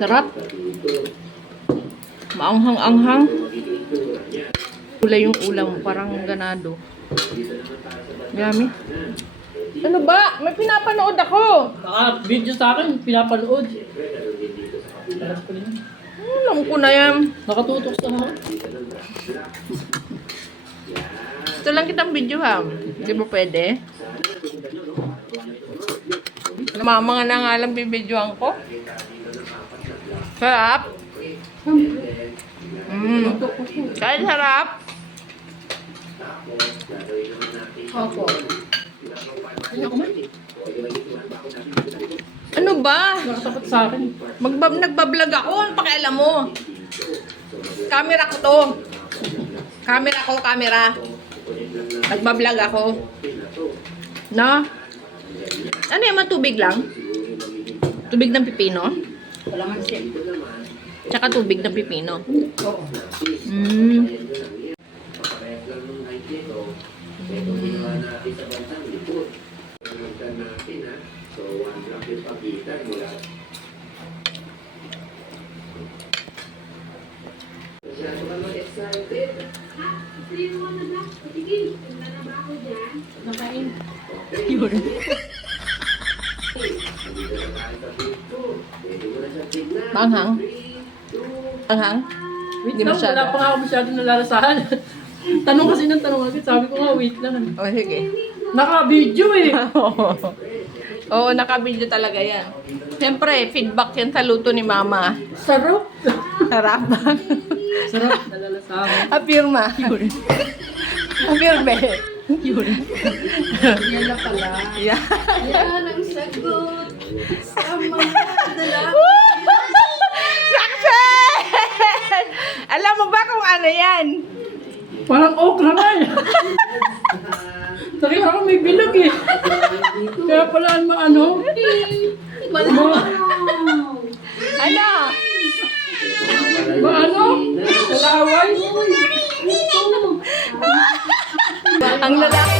Sarap. Maanghang-anghang. Kulay yung ulam, parang ganado. Yummy. Ano ba? May pinapanood ako. Video sa akin, pinapanood. Alam ko na yan. Nakatutok sa naman. Gusto lang kitang video ha. Hindi mo pwede? Mama nga na nga lang bibidyoan ko. Sarap. Kaya sarap. Opo. Ano ba? Nakatakot sa akin. Nagbablog ako. Ano pakialam mo? Camera ko to. Camera. Nagbablog ako. No? Ano yung tubig lang? Tubig ng pipino? Wala man siya. Tsaka tubig ng pipino. Oo. Yun. Manghang? Manghang? Wait Hindi lang, masyado. wala pa nga ako masyadong nalalasahan. Tanong kasi ng tanong agad, sabi ko nga, wait lang. O, sige. Naka-video eh. Oo, naka-video talaga yan. Siyempre, feedback yan sa luto ni Mama. Sarap. Sarap. Sarap, nalalasahan. Apirma. Apirme. Yan na pala. Yeah. Yan ang sagot sa mga dala. Success! Alam mo ba kung ano yan? Parang okra na eh. Nakita ko may bilog eh. Kaya pala ano? Ano? Ano? Kalaway? Ang lalaki